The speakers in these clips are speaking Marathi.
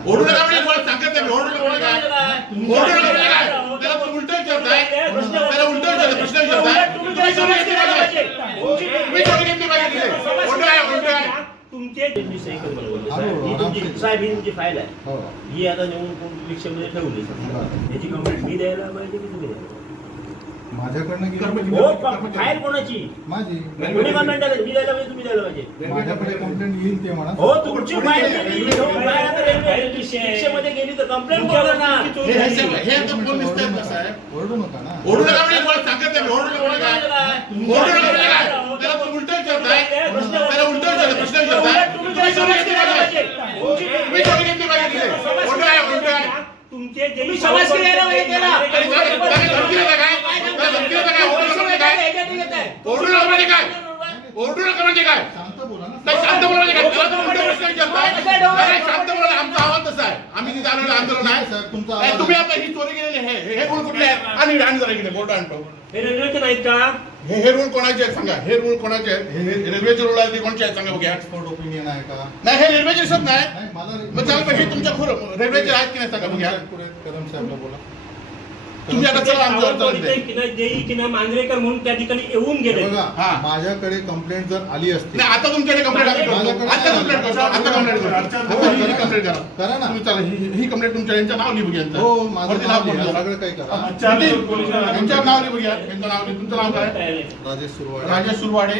नका म्हणजे मला सांगत नाही नका म्हणजे काय? नका म्हणजे काय? त्याला उलट विचारताय. त्याला उलट विचारताय प्रश्न विचारताय. तुम्ही घेतली पाहिजे. तुम्ही चोरी घेतली पाहिजे. उलट आहे आहे. तुमचे. ही तुमची साहेब ही तुमची फाईल आहे. हो. ही आता नेऊन रिक्षामध्ये ठेवली. याची कंप्लेंट मी द्यायला पाहिजे की तुम्ही द्यायला माझ्याकडनं गेली हो फाईल कोणाची? माझी. कंप्लेंट द्यायला मी द्यायला पाहिजे तुम्ही द्यायला पाहिजे. माझ्याकडे कंप्लेंट येईल ते म्हणा. हो तुमची फाईल गेली हो, फाईल आता रेल्वे रिक्षामध्ये गेली तर कंप्लेंट करा ना हे हे हे आता ओरडू नका. ना. ओरडू नका म्हणजे मला सांगत नाही मी, ओरडू नका. म्हणजे काय ओरडू नका म्हणजे काय त्याला तुम्ही उलट विचारताय? त्याला उलट विचारताय. प्रश्न विचारताय. तुम्ही चोरी घेतली पाहिजे तुम्ही चोरी घेतली पाहिजे उलट आहे उलट आहे? तुमचे जे तुम्ही त्याला. आणि मला- मला धमकी देता काय मला धमकी देता काय ओरडू नका म्हणजे काय ओरडू नका म्हणजे काय? ओरडू नका म्हणजे काय? शांत बोला ना नाही शांत बोला म्हणजे काय? त्याला तुम्ही उलट प्रश्न विचारताय नाही, शांत बोला आमचा आवाज तसा आहे. आम्ही तिथे आलेलो आंदोलन नाही, आहे साहेब, तुमचा नाही, तुम्ही आहे. आता ही चोरी केलेली आहे. हे- हे रूल कुठले आहेत? आणि आणि जरा इकडे बोट आणतो. हे रेल्वेचे नाहीत का? हे हे रूल कोणाचे आहेत? सांगा. हे रूल कोणाचे आहेत? हे हे रेल्वेचे रूल आहेत ते कोणचे आहेत? सांगा बघ्या. एक्सपर्ट ओपिनियन आहे का? नाही हे रेल्वेचे दिसत नाही. नाही मला मग चाल मग हे तुमच्या खुर. रेल्वेचे आहेत की नाही? सांगा बघ्या. कदम साहेबला बोला. तुम्ही आता चला जेई किना मांजरेकर म्हणून त्या ठिकाणी येऊन गेले. बघा हा. माझ्याकडे कंप्लेंट जर आली असती. नाही आता तुमच्याकडे कंप्लेंट आली. आता कंप्लेंट करतो आता कंप्लेंट करतो आता ही कंप्लेंट करा. करा. ना. तुम्ही चला ही ही कंप्लेंट तुमच्या यांचं नाव लिहू घ्या यांचं. हो माझं वरती नाव. लिहा, सगळं काही करा. यांच्यावर नाव लिहू घ्या. यांचं नाव लिहू तुमचं नाव काय? राजेश सुरवाडे. राजेश सुरवाडे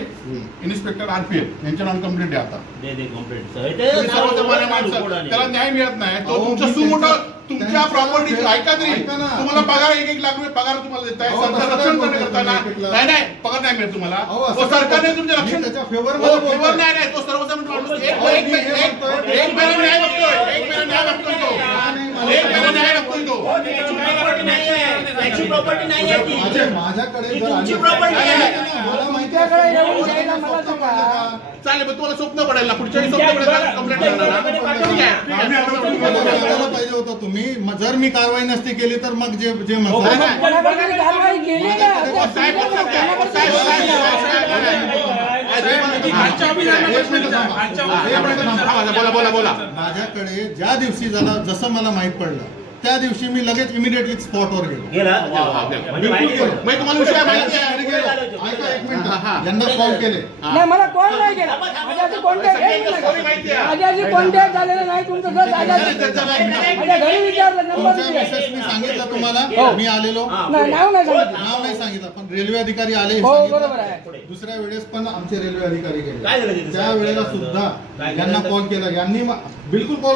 इन्स्पेक्टर आरपीएफ यांच्या नाव कंप्लेंट द्या आता. दे दे कंप्लेंट तुम्ही सर्वसामान्य माणसं. त्याला न्याय मिळत नाही. तो अहो, तुमचं मी सुमोठं तुमच्या प्रॉपर्टी ऐका तरी. तुम्हाला पगार एक एक लाख रुपये पगार तुम्हाला देत आहे सरकार रक्षण करताना? नाही नाही पगार नाही मिळत तुम्हाला हो, सरकारने? तुमचे रक्षण हो, favor नाही नाही तो सर्वसामान्य माणूस एक अहो, एक मी हे एक-. एक महिना न्याय बघतोय एक महिना न्याय बघतोय तो एक महिना न्याय तो प्रॉपर्टी प्रॉपर्टी माझ्याकडे ही जर तुमची property आहे. मला माहिती आहे. चालेल मग तुम्हाला स्वप्न पडेल ना. पुढच्या वेळी स्वप्न कंप्लेंट करणार पाहिजे होतं तुम्ही. म- जर मी कारवाई नसती केली तर मग जे जे. बोला बोला बोला माझ्याकडे ज्या दिवशी झाला जसं मला माहीत पडलं त्या दिवशी मी लगेच इमिडिएटली स्पॉटवर गेलो. म्हणजे तुम्हाला विषय हा, हा. यांना कॉल. केले नाही मला कॉल नाही केला. माझ्या आधी कॉन्टॅक्ट एक स्टोरी माहिती आहे. माझ्या आधी कॉन्टॅक्ट झालेला नाही. तुमचं घर. माझ्या घरी विचारलं नंबर मी सांगितलं हो. तुम्हाला. मी आलेलो. हा, नाही नाव नाही सांगितलं. नाव नाही सांगितलं. पण रेल्वे अधिकारी आले हे हो. बरोबर आहे. दुसऱ्या वेळेस पण आमचे रेल्वे अधिकारी गेले. काय झालं तिथे? त्या वेळेला सुद्धा यांना? कॉल केला. यांनी बिलकुल कॉल